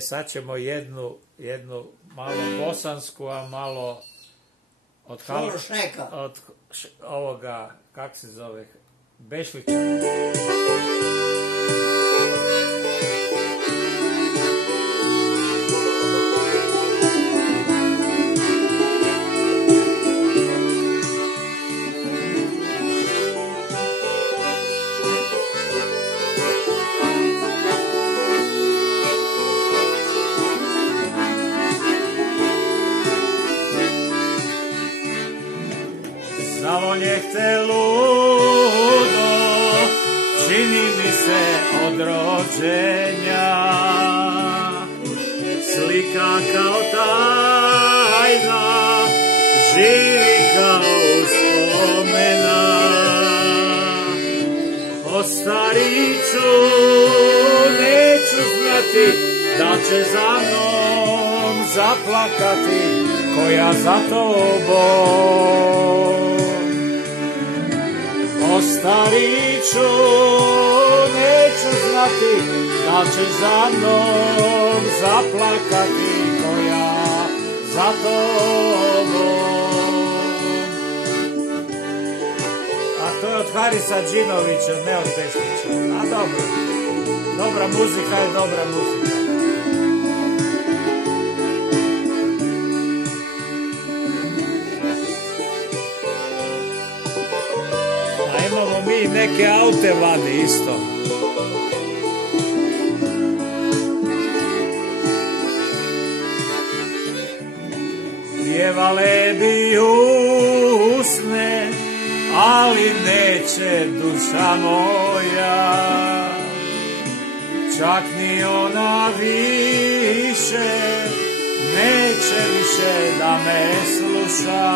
Sad ćemo jednu malo bosansku, a malo od ovoga, kak se zove, Bešlića. Zavoljeh te ludo, čini mi se od rođenja, slika kao tajna, živi kao uspomena. O stariću neću znati, da će za mnom zaplakati, koja za tobom. O stariću neću znati, da će za mnom zaplakati, koja za tobom. A to je od Harisa Đinovića, ne od Bešlića. A dobro, dobra muzika je dobra muzika. Imamo mi neke aute vani isto. Pjevale bi usne, ali neće duša moja, čak ni ona više, neće više da me sluša.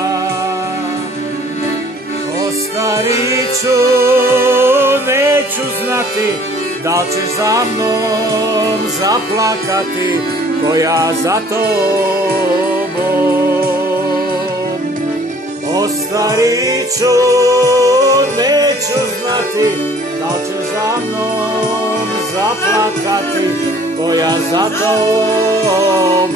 O stariću neću znati, da li ćeš za mnom zaplakati, koja za tobom. O stariću neću znati, da li ćeš za mnom zaplakati, koja za tobom.